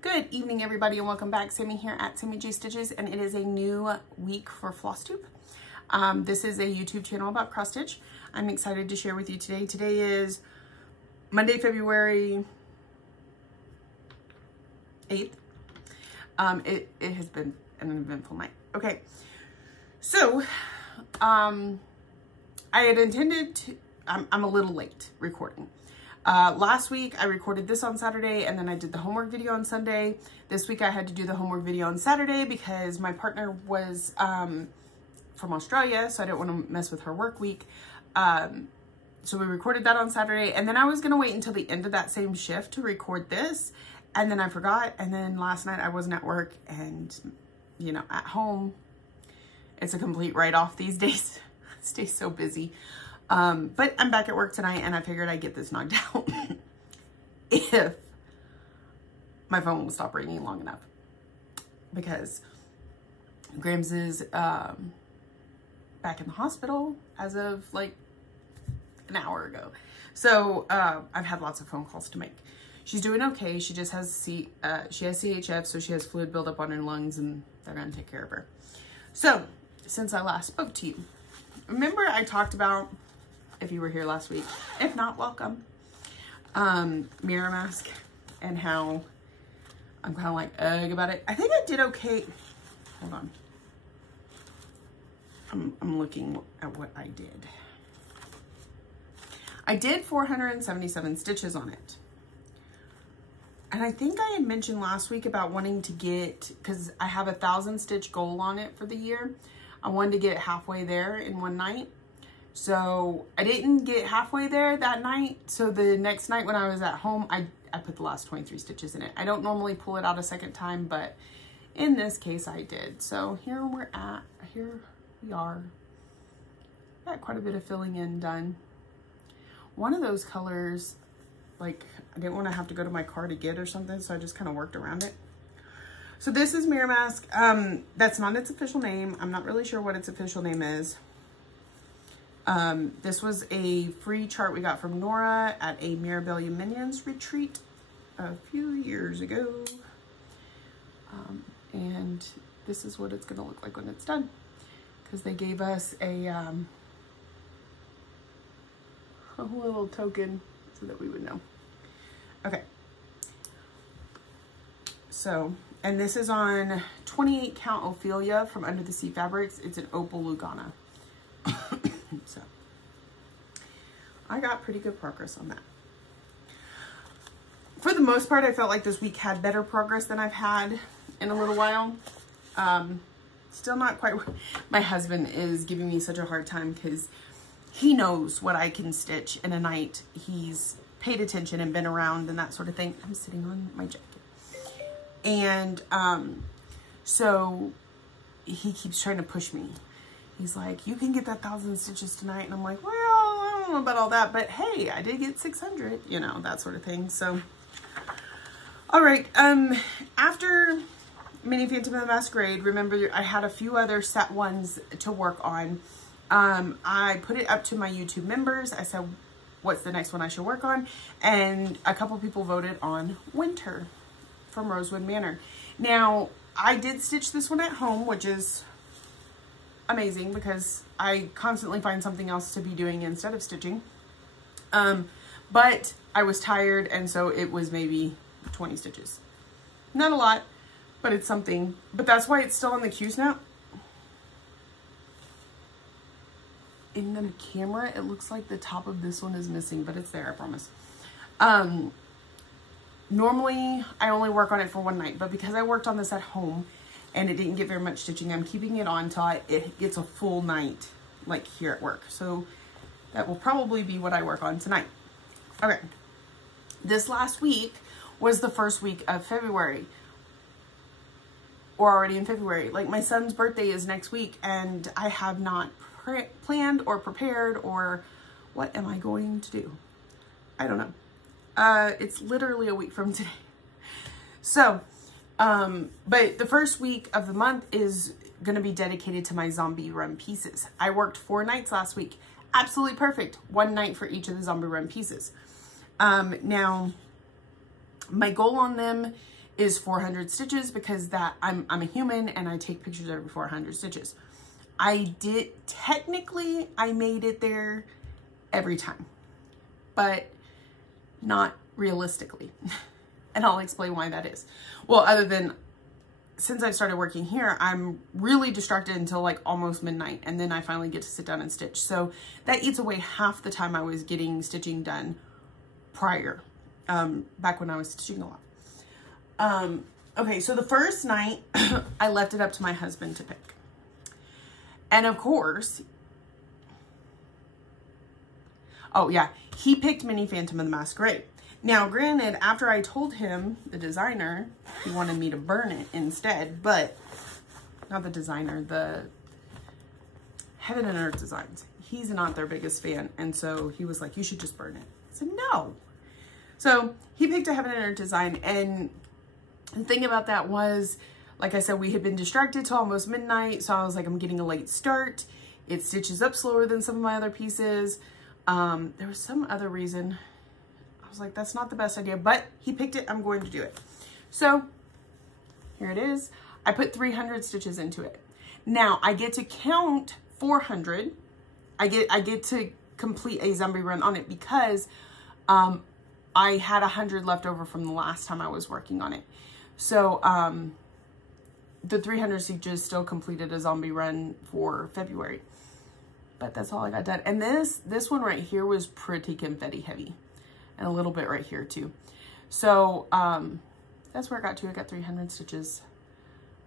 Good evening, everybody, and welcome back. Sammy here at Sammy J Stitches, and it is a new week for FlossTube. This is a YouTube channel about cross stitch. I'm excited to share with you today. Today is Monday, February 8th. It has been an eventful night. Okay, so I had intended to, I'm a little late recording. Last week I recorded this on Saturday, and then I did the homework video on Sunday. This week I had to do the homework video on Saturday because my partner was from Australia, so I didn't want to mess with her work week. So we recorded that on Saturday, and then I was going to wait until the end of that same shift to record this, and then I forgot, and then last night I wasn't at work, and you know, at home it's a complete write-off these days. Stay so busy. But I'm back at work tonight, and I figured I'd get this knocked out if my phone will stop ringing long enough, because Grams is back in the hospital as of like an hour ago. So I've had lots of phone calls to make. She's doing okay. She just has she has CHF, so she has fluid buildup on her lungs, and they're gonna take care of her. So since I last spoke to you, remember I talked about, if you were here last week, if not, welcome, mirror mask, and how I'm kind of like ugh about it. I think I did okay. Hold on. I'm looking at what I did. I did 477 stitches on it. And I think I had mentioned last week about wanting to get, because I have a 1,000 stitch goal on it for the year. I wanted to get halfway there in one night. So I didn't get halfway there that night. So the next night when I was at home, I put the last 23 stitches in it. I don't normally pull it out a second time, but in this case I did. So here we are. Got quite a bit of filling in done. One of those colors, like, I didn't want to have to go to my car to get or something, so I just kind of worked around it. So this is Mirror Mask. That's not its official name. I'm not really sure what its official name is. This was a free chart we got from Nora at a Mirabella Minions retreat a few years ago. And this is what it's going to look like when it's done, because they gave us a little token so that we would know. Okay. So, and this is on 28 count Ophelia from Under the Sea Fabrics. It's an Opal Lugana. So I got pretty good progress on that. For the most part, I felt like this week had better progress than I've had in a little while. Still not quite. My husband is giving me such a hard time because he knows what I can stitch in a night. He's paid attention and been around and that sort of thing. I'm sitting on my jacket. And so he keeps trying to push me. He's like, you can get that 1,000 stitches tonight. And I'm like, well, I don't know about all that, but hey, I did get 600, you know, that sort of thing. So, all right. After Mini Phantom of the Masquerade, remember I had a few other set ones to work on. I put it up to my YouTube members. I said, what's the next one I should work on? And a couple people voted on Winter from Rosewood Manor. Now, I did stitch this one at home, which is amazing because I constantly find something else to be doing instead of stitching. But I was tired, and so it was maybe 20 stitches. Not a lot, but it's something. But that's why it's still on the Q-snap. In the camera, it looks like the top of this one is missing, but it's there, I promise. Normally, I only work on it for one night, but because I worked on this at home, and it didn't get very much stitching, I'm keeping it on until it gets a full night, like here at work. So that will probably be what I work on tonight. Okay. This last week was the first week of February. Or already in February. Like, my son's birthday is next week, and I have not planned or prepared, or what am I going to do? I don't know. It's literally a week from today. So, but the first week of the month is going to be dedicated to my zombie run pieces. I worked 4 nights last week. Absolutely perfect. 1 night for each of the zombie run pieces. Now, my goal on them is 400 stitches because that I'm a human and I take pictures every 400 stitches. I made it there every time, but not realistically. And I'll explain why that is. Well, other than since I started working here, I'm really distracted until like almost midnight, and then I finally get to sit down and stitch. So that eats away half the time I was getting stitching done prior, back when I was stitching a lot. Okay, so the first night I left it up to my husband to pick. And of course, oh yeah, he picked Mini Phantom of the Masquerade. Now, granted, after I told him, the designer, he wanted me to burn it instead, but not the designer, the Heaven and Earth Designs. He's not their biggest fan, and so he was like, you should just burn it. I said, no. So he picked a Heaven and Earth design, and the thing about that was, like I said, we had been distracted till almost midnight, so I was like, I'm getting a late start. It stitches up slower than some of my other pieces. There was some other reason. I was like, that's not the best idea, but he picked it. I'm going to do it. So here it is. I put 300 stitches into it. Now I get to count 400. I get to complete a zombie run on it because I had 100 left over from the last time I was working on it. So the 300 stitches still completed a zombie run for February, but that's all I got done. And this one right here was pretty confetti heavy, and a little bit right here too. So that's where I got to. I got 300 stitches.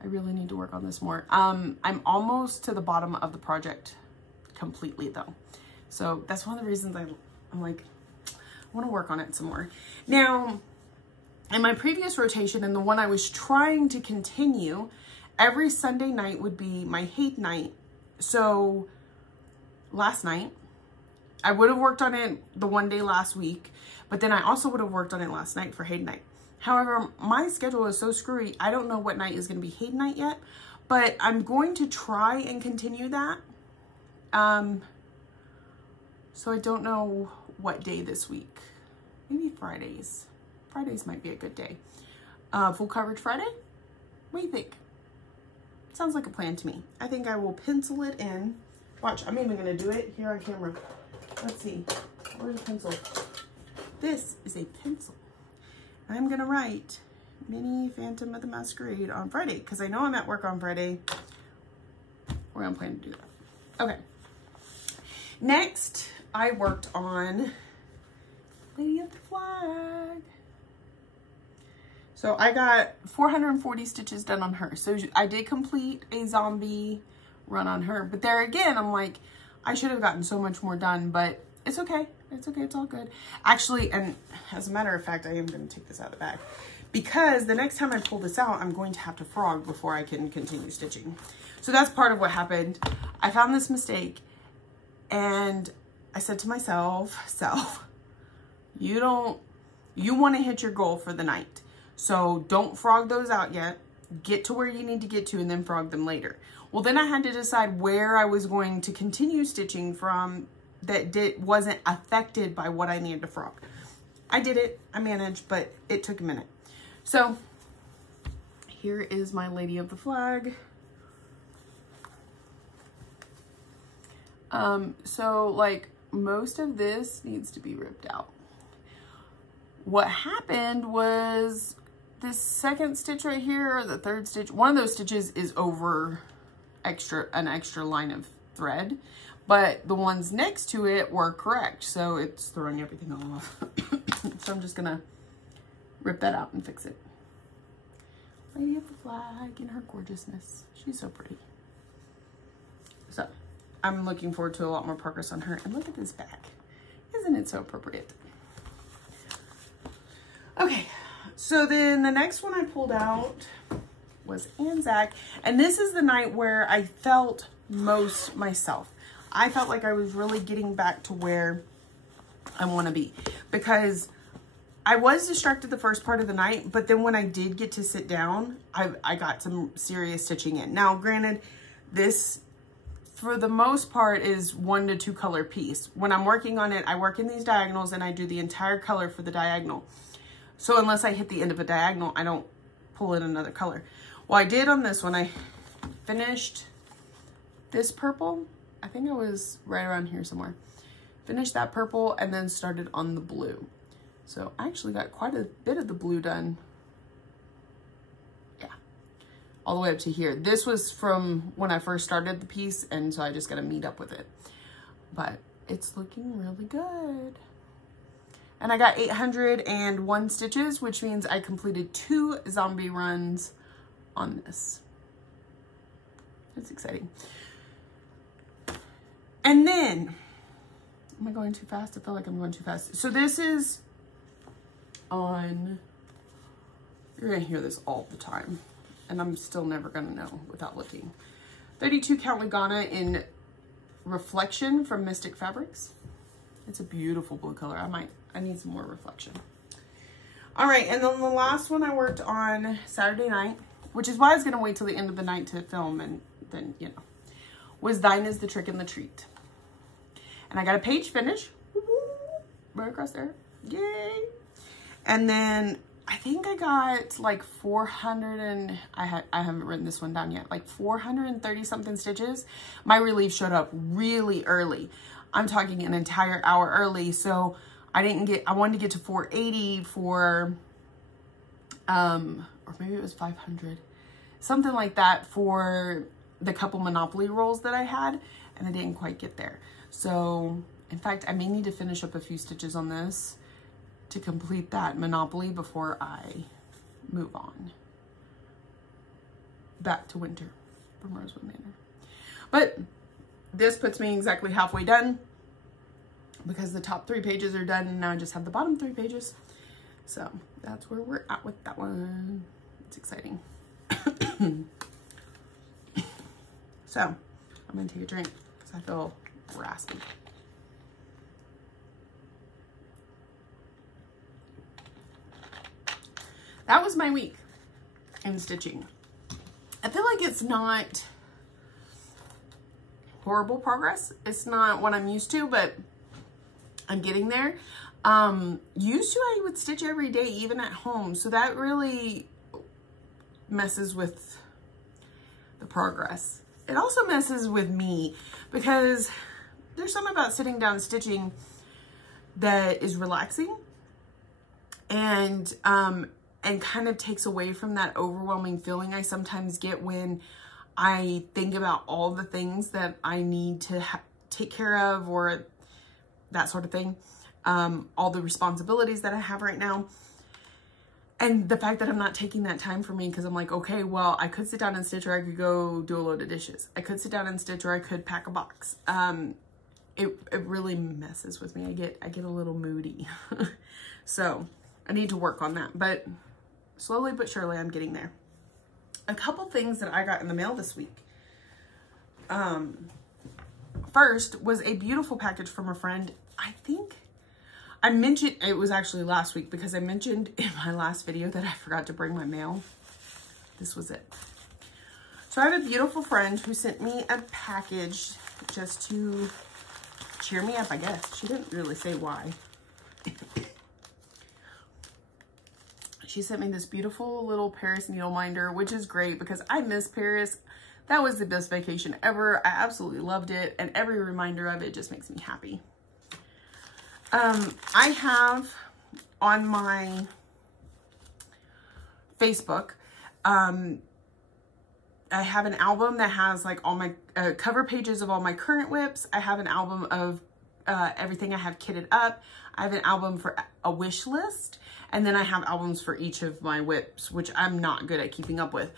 I really need to work on this more. I'm almost to the bottom of the project completely though. So that's one of the reasons I'm like, I want to work on it some more. Now, in my previous rotation and the one I was trying to continue, every Sunday night would be my hate night. So last night, I would have worked on it the one day last week, but then I also would have worked on it last night for hate night. However, my schedule is so screwy, I don't know what night is going to be hate night yet, but I'm going to try and continue that. So I don't know what day this week. Maybe Fridays. Fridays might be a good day. Full coverage Friday? What do you think? Sounds like a plan to me. I think I will pencil it in. Watch, I'm even gonna do it here on camera. Let's see, where's the pencil? This is a pencil. I'm gonna write Mini Phantom of the Masquerade on Friday because I know I'm at work on Friday. We're gonna plan to do that. Okay. Next, I worked on Lady of the Flag. So I got 440 stitches done on her. So I did complete a zombie run on her. But there again, I'm like, I should have gotten so much more done, but it's okay. It's okay. It's all good. Actually, and as a matter of fact, I am going to take this out of the bag because the next time I pull this out, I'm going to have to frog before I can continue stitching. So that's part of what happened. I found this mistake and I said to myself, you want to hit your goal for the night. So don't frog those out yet. Get to where you need to get to and then frog them later. Well, then I had to decide where I was going to continue stitching from that wasn't affected by what I needed to frog. I did it, I managed, but it took a minute. So here is my Lady of the Flag. So like most of this needs to be ripped out. What happened was this second stitch right here, or the third stitch, one of those stitches is over an extra line of thread, but the ones next to it were correct. So it's throwing everything off. So I'm just gonna rip that out and fix it. Lady of the Flag in her gorgeousness. She's so pretty. So I'm looking forward to a lot more progress on her. And look at this bag. Isn't it so appropriate? Okay, so then the next one I pulled out was Anzac. And this is the night where I felt most myself. I felt like I was really getting back to where I want to be. Because I was distracted the first part of the night, but then when I did get to sit down, I got some serious stitching in. Now, granted, this, for the most part, is 1 to 2 color piece. When I'm working on it, I work in these diagonals and I do the entire color for the diagonal. So unless I hit the end of a diagonal, I don't pull in another color. Well, I did on this one. I finished this purple. I think it was right around here somewhere. Finished that purple and then started on the blue. So I actually got quite a bit of the blue done. Yeah, all the way up to here. This was from when I first started the piece, and so I just got to meet up with it. But it's looking really good. And I got 801 stitches, which means I completed 2 zombie runs on this. That's exciting. And then, am I going too fast? I feel like I'm going too fast. So this is on, you're gonna hear this all the time, and I'm still never gonna know without looking. 32 count Lugana in Reflection from Mystic Fabrics. It's a beautiful blue color. I need some more reflection. All right, and then the last one I worked on Saturday night, which is why I was gonna wait till the end of the night to film, and then, you know, was Thine is the Trick and the Treat. And I got a page finish, right across there, yay. And then I think I got like 400 and, I haven't written this one down yet, like 430 something stitches. My relief showed up really early. I'm talking an entire hour early. So I wanted to get to 480 for, or maybe it was 500, something like that for the couple Monopoly rolls that I had, and I didn't quite get there. So in fact, I may need to finish up a few stitches on this to complete that Monopoly before I move on back to winter from Rosewood Manor. But this puts me exactly halfway done because the top 3 pages are done, and now I just have the bottom 3 pages. So that's where we're at with that one. It's exciting. So I'm gonna take a drink because I feel raspy. That was my week in stitching. I feel like it's not horrible progress. It's not what I'm used to, but I'm getting there. Used to, I would stitch every day, even at home. So that really messes with the progress. It also messes with me because there's something about sitting down and stitching that is relaxing and kind of takes away from that overwhelming feeling I sometimes get when I think about all the things that I need to take care of, or that sort of thing. All the responsibilities that I have right now. And the fact that I'm not taking that time for me, because I'm like, okay, well, I could sit down and stitch, or I could go do a load of dishes. I could sit down and stitch, or I could pack a box. It really messes with me. I get a little moody. So I need to work on that, but slowly but surely I'm getting there. A couple things that I got in the mail this week. First was a beautiful package from a friend. I think I mentioned, it was actually last week, because I mentioned in my last video that I forgot to bring my mail. This was it. So I have a beautiful friend who sent me a package just to cheer me up, I guess. She didn't really say why. She sent me this beautiful little Paris needle minder, which is great because I miss Paris. That was the best vacation ever. I absolutely loved it, and every reminder of it just makes me happy. I have on my Facebook, I have an album that has like all my cover pages of all my current whips. I have an album of everything I have kitted up. I have an album for a wish list. And then I have albums for each of my whips, which I'm not good at keeping up with.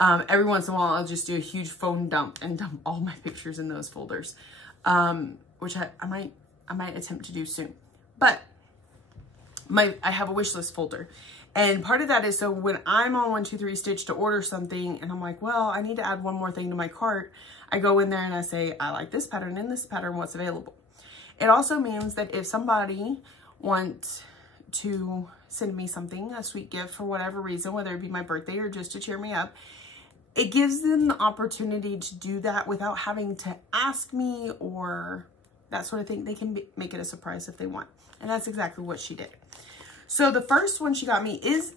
Every once in a while, I'll just do a huge phone dump and dump all my pictures in those folders, which I might attempt to do soon. But I have a wish list folder. And part of that is so when I'm on 123 Stitch to order something and I'm like, well, I need to add one more thing to my cart, I go in there and I say, I like this pattern and this pattern, what's available. It also means that if somebody wants to send me something, a sweet gift for whatever reason, whether it be my birthday or just to cheer me up, it gives them the opportunity to do that without having to ask me or that sort of thing. They can make it a surprise if they want. And that's exactly what she did. So the first one she got me is,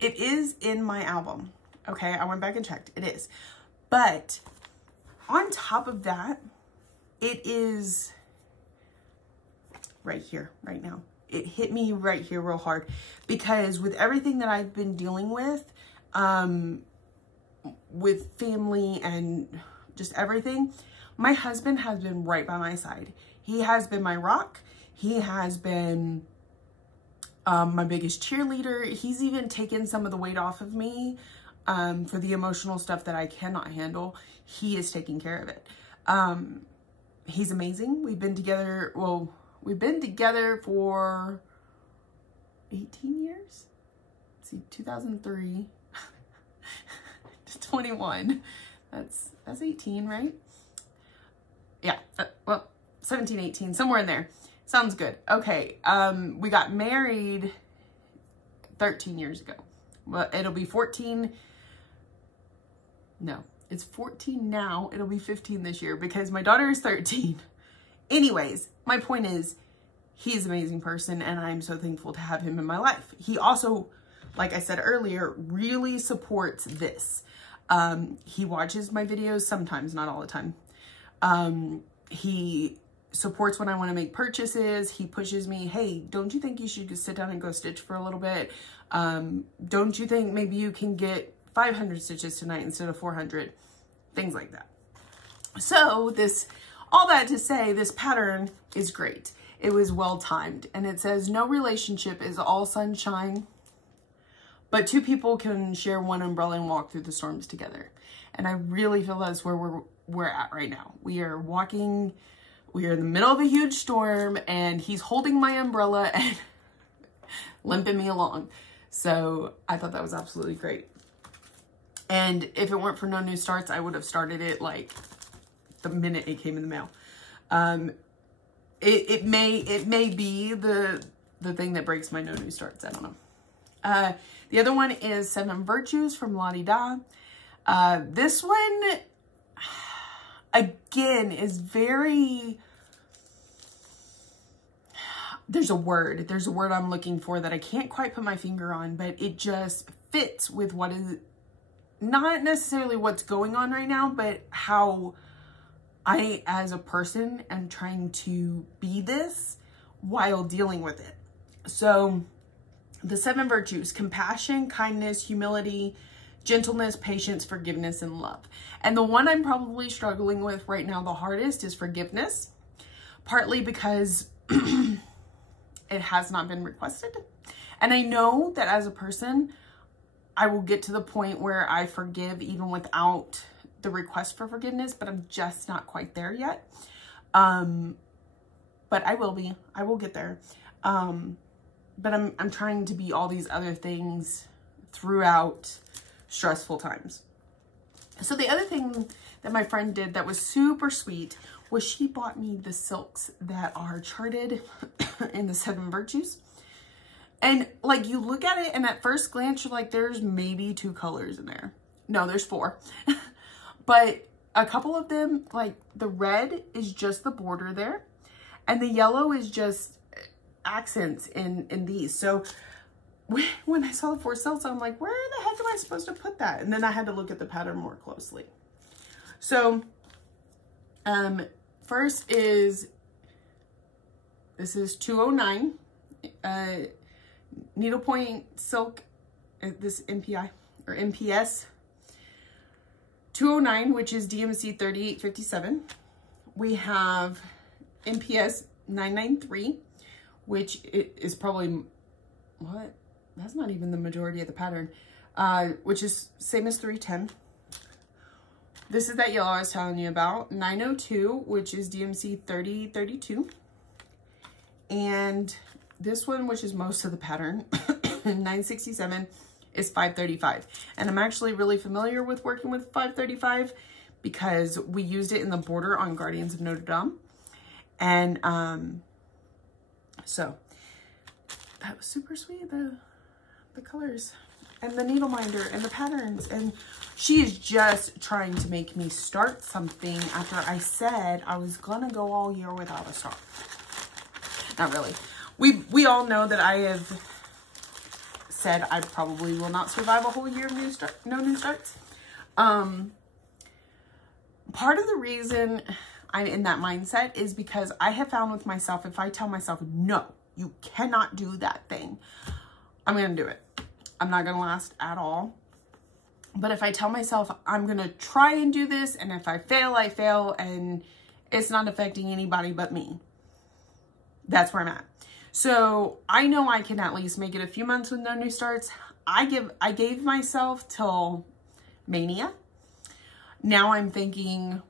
it is in my album. Okay, I went back and checked. It is. But on top of that, it is right here, right now. It hit me right here real hard because with everything that I've been dealing with family and just everything, my husband has been right by my side. He has been my rock. He has been my biggest cheerleader. He's even taken some of the weight off of me for the emotional stuff that I cannot handle. He is taking care of it. He's amazing. We've been together, well, we've been together for 18 years. Let's see, 2003 to 21. That's 18, right? Yeah, well, 17, 18, somewhere in there. Sounds good. Okay, we got married 13 years ago. Well, it'll be 14. No, it's 14 now. It'll be 15 this year because my daughter is 13. Anyways, my point is, he's an amazing person and I'm so thankful to have him in my life. He also, like I said earlier, really supports this. He watches my videos sometimes, not all the time. He supports when I want to make purchases. He pushes me, hey, don't you think you should just sit down and go stitch for a little bit? Don't you think maybe you can get 500 stitches tonight instead of 400? Things like that. So all that to say, this pattern is great. It was well timed, and it says no relationship is all sunshine, but two people can share one umbrella and walk through the storms together. And I really feel that's where we're at right now. We are in the middle of a huge storm and he's holding my umbrella and limping me along. So I thought that was absolutely great. And if it weren't for No New Starts, I would have started it like the minute it came in the mail. It may be the thing that breaks my No New Starts. I don't know. The other one is 7 Virtues from La Di Da. This one, again, is very, there's a word I'm looking for that I can't quite put my finger on, but it just fits with what is, not necessarily what's going on right now, but how I, as a person, am trying to be this while dealing with it. So the 7 Virtues: compassion, kindness, humility, gentleness, patience, forgiveness, and love. And the one I'm probably struggling with right now the hardest is forgiveness, partly because it has not been requested. And I know that as a person, I will get to the point where I forgive even without the request for forgiveness, but I'm just not quite there yet. But I will be. I will get there. But I'm trying to be all these other things throughout stressful times. So the other thing that my friend did that was super sweet was she bought me the silks that are charted in the 7 Virtues. And like, you look at it and at first glance, you're like, there's maybe 2 colors in there. No, there's 4. But a couple of them, like the red is just the border there. And the yellow is just accents in these. So when I saw the 4 silks, I'm like, where the heck am I supposed to put that? And then I had to look at the pattern more closely. So first is, this is 209 needlepoint silk, this MPI or MPS 209, which is DMC 3857. We have MPS 993, which is probably, what? That's not even the majority of the pattern, which is same as 310. This is that yellow I was telling you about, 902, which is DMC 3032. And this one, which is most of the pattern, 967, is 535. And I'm actually really familiar with working with 535 because we used it in the border on Guardians of Notre Dame. And so that was super sweet, the colors and the needle minder and the patterns. And she is just trying to make me start something after I said I was gonna go all year without a start. Not really. We all know that I have said I probably will not survive a whole year of no new starts. Part of the reason I'm in that mindset is because I have found with myself, if I tell myself, no, you cannot do that thing, I'm going to do it. I'm not going to last at all. But if I tell myself I'm going to try and do this, and if I fail, I fail, and it's not affecting anybody but me, that's where I'm at. So I know I can at least make it a few months with no new starts. I gave myself till Mania. Now I'm thinking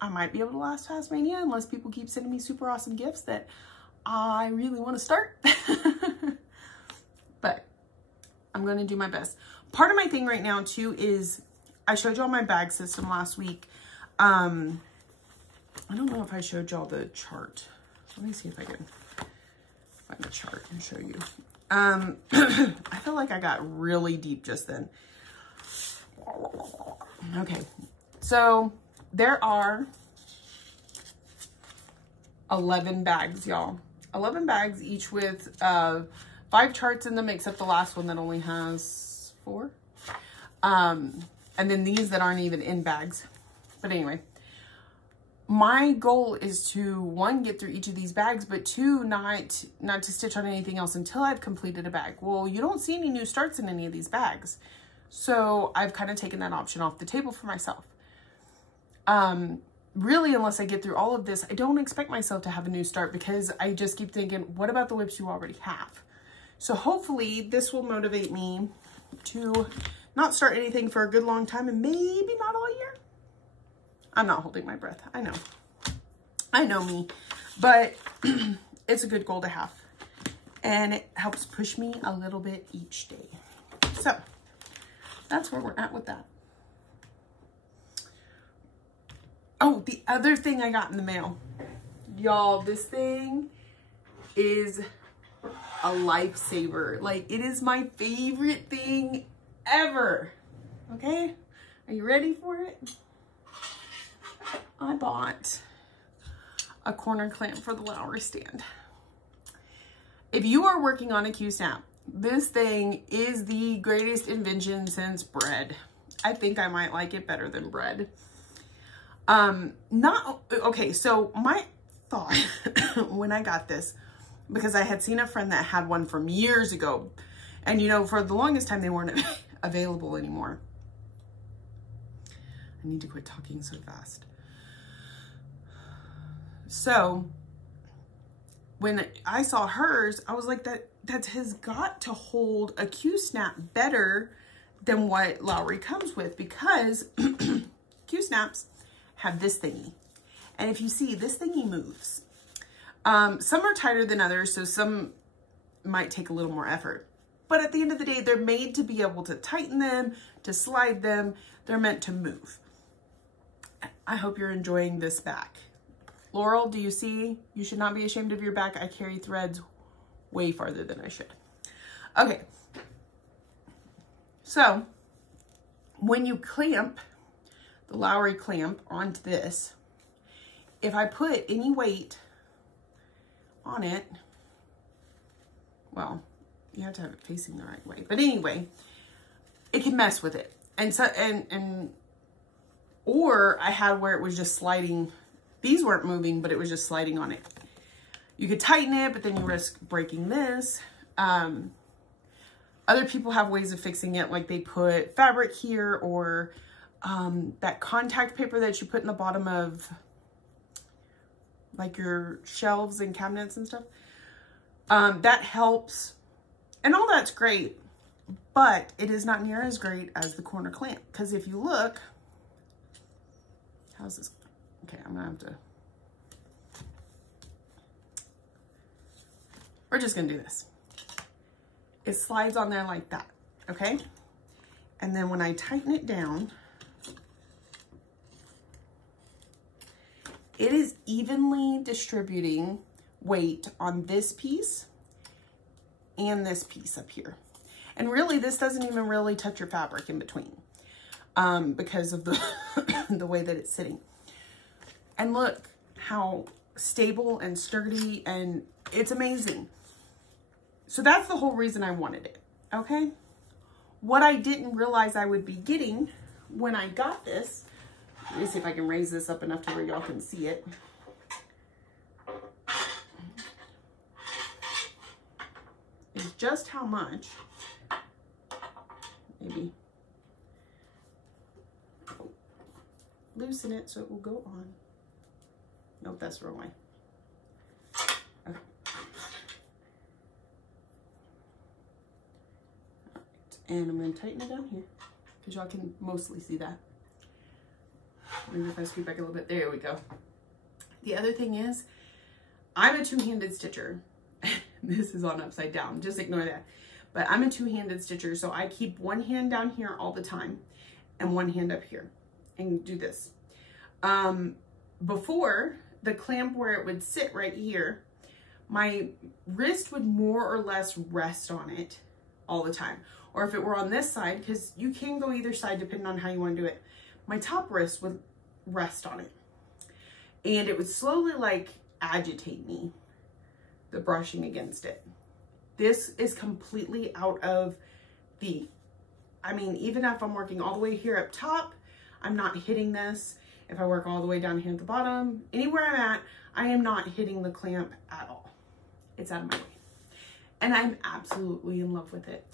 I might be able to last past Mania unless people keep sending me super awesome gifts that I really want to start. But I'm going to do my best. Part of my thing right now too is I showed y'all my bag system last week. I don't know if I showed y'all the chart. Let me see if I can find the chart and show you. I feel like I got really deep just then. Okay, so there are 11 bags, y'all. 11 bags, each with 5 charts in them, except the last one that only has 4. And then these that aren't even in bags. But anyway, my goal is to, 1, get through each of these bags, but 2, not to stitch on anything else until I've completed a bag. Well, you don't see any new starts in any of these bags. So I've kind of taken that option off the table for myself. Really, unless I get through all of this, I don't expect myself to have a new start because I just keep thinking, what about the WIPs you already have? So hopefully this will motivate me to not start anything for a good long time and maybe not all year. I'm not holding my breath. I know me, but it's a good goal to have. And it helps push me a little bit each day. So that's where we're at with that. Oh, the other thing I got in the mail. Y'all, this thing is a lifesaver. Like, it is my favorite thing ever. Okay? Are you ready for it? I bought a corner clamp for the Lowry stand. If you are working on a Q-snap, this thing is the greatest invention since bread. I think I might like it better than bread. Okay, so my thought when I got this, because I had seen a friend that had one from years ago, and you know, for the longest time they weren't available anymore. I need to quit talking so fast. So when I saw hers, I was like, that has got to hold a Q-snap better than what Lowry comes with, because Q-snaps have this thingy. And if you see, this thingy moves. Some are tighter than others, so some might take a little more effort. But at the end of the day, they're made to be able to tighten them, to slide them. They're meant to move. I hope you're enjoying this back. Laurel, do you see? You should not be ashamed of your back. I carry threads way farther than I should. Okay. So, when you clamp the Lowry clamp onto this, if I put any weight on it, well, you have to have it facing the right way. But anyway, it can mess with it. And so, or I had where it was just sliding. These weren't moving, but it was just sliding on it. You could tighten it, but then you risk breaking this. Other people have ways of fixing it, like they put fabric here, or that contact paper that you put in the bottom of like your shelves and cabinets and stuff. That helps, and all that's great, but it is not near as great as the corner clamp. Because if you look, how's this? Okay, I'm gonna have to, we're just gonna do this. It slides on there like that, okay? And then when I tighten it down, it is evenly distributing weight on this piece and this piece up here. And really, this doesn't even really touch your fabric in between because of the, the way that it's sitting. And look how stable and sturdy, and it's amazing. So that's the whole reason I wanted it. okay? What I didn't realize I would be getting when I got this, let me see if I can raise this up enough to where y'all can see it. Is just how much, maybe, loosen it so it will go on. Nope, that's the wrong way. Okay. And I'm going to tighten it down here because y'all can mostly see that. Maybe if I scoot back a little bit. There we go. The other thing is, I'm a two-handed stitcher. This is on upside down. Just ignore that. But I'm a two-handed stitcher, so I keep one hand down here all the time and one hand up here and do this. Before, the clamp where it would sit right here, my wrist would more or less rest on it all the time. Or if it were on this side, because you can go either side depending on how you want to do it, my top wrist would rest on it. And it would slowly like agitate me, the brushing against it. This is completely out of the, I mean, even if I'm working all the way here up top, I'm not hitting this. If I work all the way down here at the bottom, anywhere I'm at, I am not hitting the clamp at all. It's out of my way. And I'm absolutely in love with it.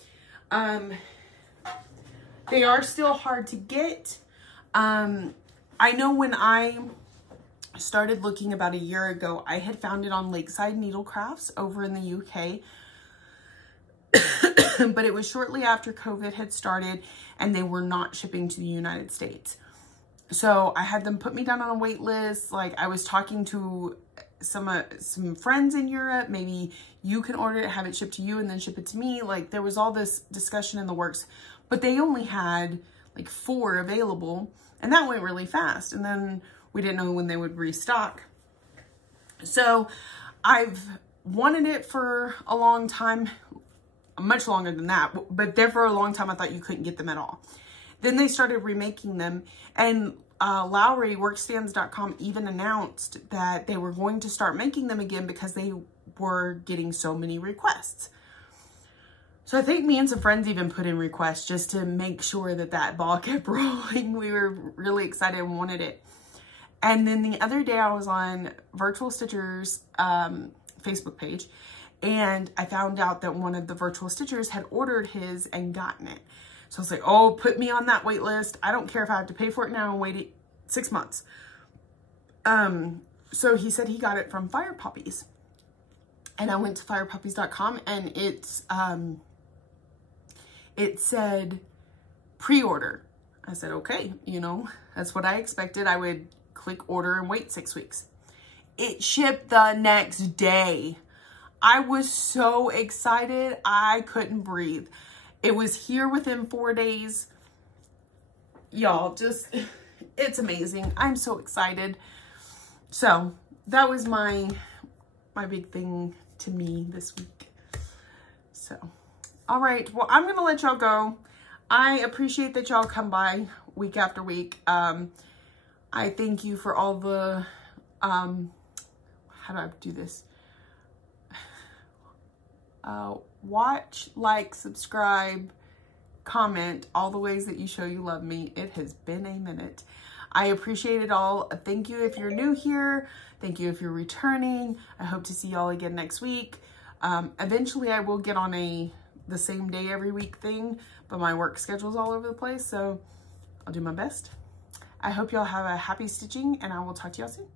They are still hard to get. I know when I started looking about a year ago, I had found it on Lakeside Needlecrafts over in the UK. But it was shortly after COVID had started and they were not shipping to the United States. So I had them put me down on a wait list. Like, I was talking to some friends in Europe. Maybe you can order it, have it shipped to you, and then ship it to me. Like, there was all this discussion in the works, but they only had like 4 available, and that went really fast. And then we didn't know when they would restock. So I've wanted it for a long time, much longer than that, but there for a long time I thought you couldn't get them at all. Then they started remaking them, and Lowry, workstands.com, even announced that they were going to start making them again because they were getting so many requests. So I think me and some friends even put in requests just to make sure that that ball kept rolling. We were really excited and wanted it. And then the other day I was on Virtual Stitchers Facebook page, and I found out that one of the Virtual Stitchers had ordered his and gotten it. So I was like, oh, put me on that wait list. I don't care if I have to pay for it now and wait 6 months. So he said he got it from Fire Poppies. And I went to firepuppies.com, and it said pre-order. I said, okay, you know, that's what I expected. I would click order and wait 6 weeks. It shipped the next day. I was so excited. I couldn't breathe. It was here within 4 days. Y'all, just, it's amazing. I'm so excited. So that was my big thing to me this week. So, all right. Well, I'm going to let y'all go. I appreciate that y'all come by week after week. I thank you for all the, how do I do this? Watch, like, subscribe, comment, all the ways that you show you love me. It has been a minute. I appreciate it all. Thank you if you're new here. Thank you if you're returning. I hope to see y'all again next week. Eventually I will get on the same day every week thing, but my work schedule's all over the place, so I'll do my best. I hope y'all have a happy stitching, and I will talk to y'all soon.